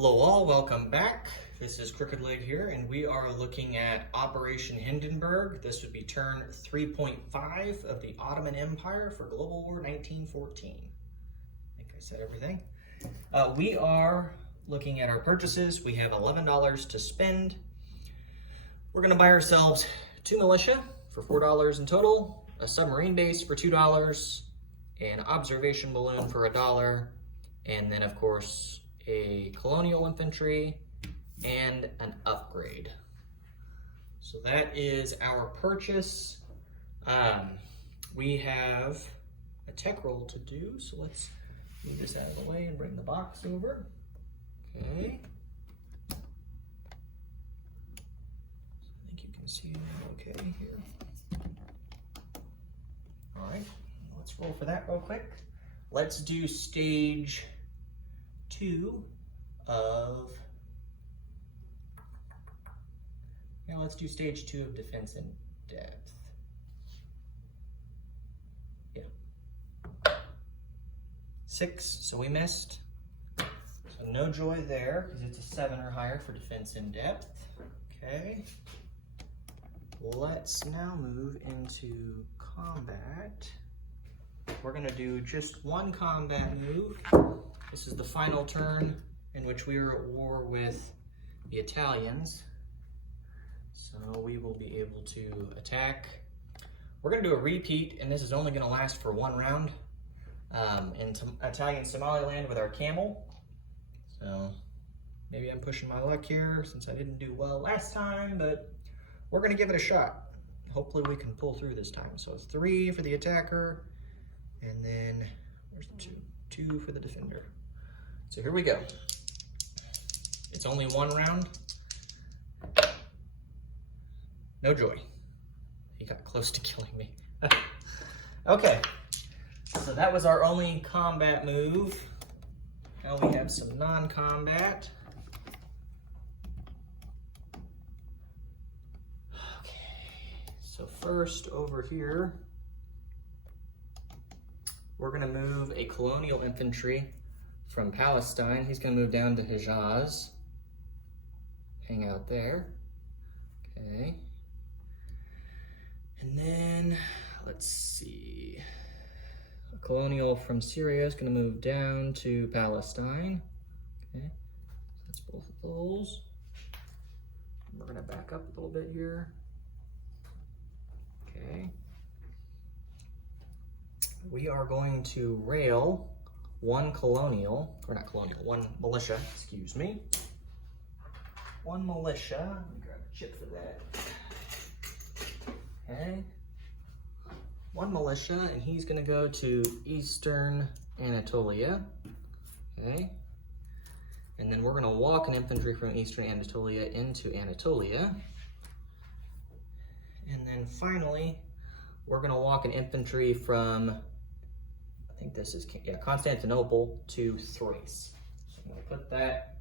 Hello all, welcome back. This is Crooked Leg here, and we are looking at Operation Hindenburg. This would be turn 3.5 of the Ottoman Empire for Global War 1914. I think I said everything. We are looking at our purchases. We have $11 to spend. We're going to buy ourselves 2 militia for $4 in total, a submarine base for $2, an observation balloon for $1, and then of course a colonial infantry and an upgrade. So that is our purchase. We have a tech roll to do, so let's move this out of the way and bring the box over. Okay. I think you can see me okay here. All right, let's roll for that real quick. Let's do stage 2 of, let's do stage 2 of defense in depth. Yeah. 6, so we missed. So no joy there, because it's a 7 or higher for defense in depth. Okay. Let's now move into combat. We're gonna do just one combat move. This is the final turn in which we are at war with the Italians. So we will be able to attack. We're gonna do a repeat, and this is only gonna last for 1 round in Italian Somaliland with our camel. So maybe I'm pushing my luck here since I didn't do well last time, but we're gonna give it a shot. Hopefully we can pull through this time. So 3 for the attacker, and then where's the 2? 2 for the defender. So here we go. It's only 1 round. No joy. He got close to killing me. Okay, so that was our only combat move. Now we have some non-combat. Okay, so first over here, we're gonna move a colonial infantry from Palestine. He's gonna move down to Hijaz, hang out there, okay. And then, let's see, a colonial from Syria is gonna move down to Palestine, okay. That's both of those. We're gonna back up a little bit here, okay. We are going to rail 1 colonial, or not colonial, 1 militia, excuse me. 1 militia, let me grab a chip for that. Okay. 1 militia, and he's gonna go to Eastern Anatolia, okay. And then we're gonna walk an infantry from Eastern Anatolia into Anatolia. And then finally, we're gonna walk an infantry from, I think this is, yeah, Constantinople to Thrace. So I'm gonna put that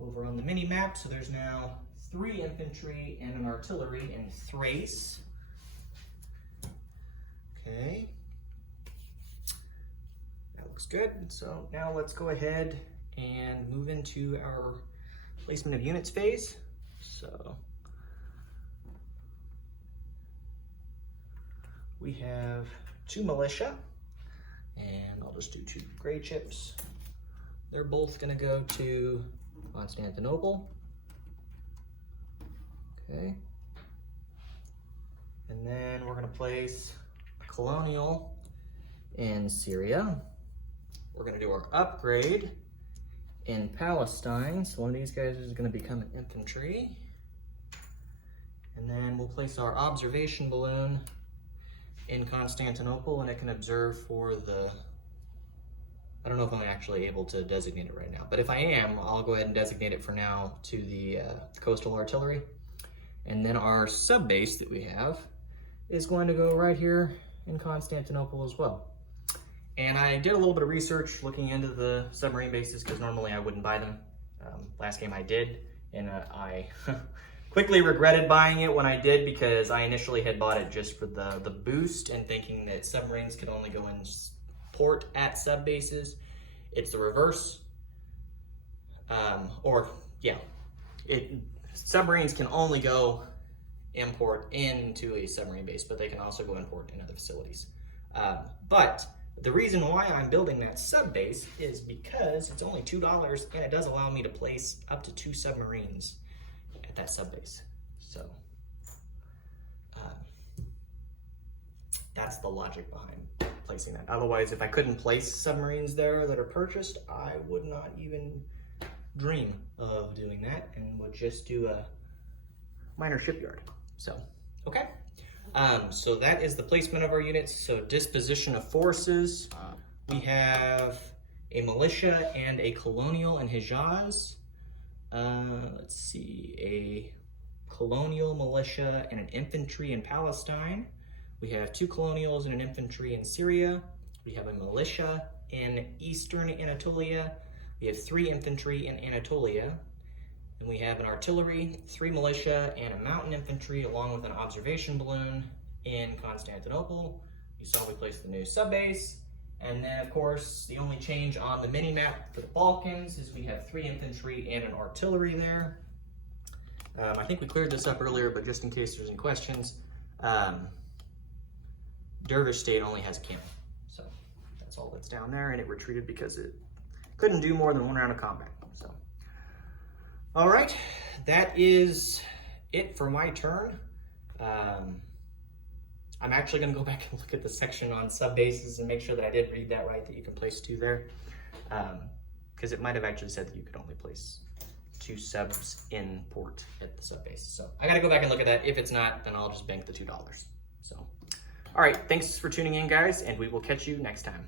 over on the mini map. So there's now 3 infantry and an artillery in Thrace. Okay. That looks good. So now let's go ahead and move into our placement of units phase. So we have 2 militia, and I'll just do 2 gray chips. They're both gonna go to Constantinople. Okay. And then we're gonna place a colonial in Syria. We're gonna do our upgrade in Palestine. So one of these guys is gonna become an infantry. And then we'll place our observation balloon in Constantinople, and it can observe for the, I don't know if I'm actually able to designate it right now, but if I am, I'll go ahead and designate it for now to the coastal artillery. And then our sub base that we have is going to go right here in Constantinople as well. And I did a little bit of research looking into the submarine bases, because normally I wouldn't buy them. Last game I did, and I quickly regretted buying it when I did, because I initially had bought it just for the boost and thinking that submarines could only go in port at sub bases. It's the reverse. Submarines can only go import into a submarine base, but they can also go import in other facilities. But the reason why I'm building that sub base is because it's only $2 and it does allow me to place up to 2 submarines at that sub base. So that's the logic behind placing that. Otherwise, if I couldn't place submarines there that are purchased, I would not even dream of doing that and would just do a minor shipyard. So, okay. So that is the placement of our units. So disposition of forces. We have a militia and a colonial in Hijaz. Let's see, a colonial militia and an infantry in Palestine. We have 2 colonials and an infantry in Syria. We have a militia in Eastern Anatolia. We have 3 infantry in Anatolia. And we have an artillery, 3 militia, and a mountain infantry, along with an observation balloon in Constantinople. You saw we placed the new subbase. And then, of course, the only change on the mini-map for the Balkans is we have 3 infantry and an artillery there. I think we cleared this up earlier, but just in case there's any questions, Dervish State only has a cannon. So that's all that's down there, and it retreated because it couldn't do more than 1 round of combat. So, all right, that is it for my turn. I'm actually going to go back and look at the section on sub bases and make sure that I did read that right, that you can place 2 there. Because it might have actually said that you could only place 2 subs in port at the sub base. So I got to go back and look at that. If it's not, then I'll just bank the $2. So, all right, thanks for tuning in, guys, and we will catch you next time.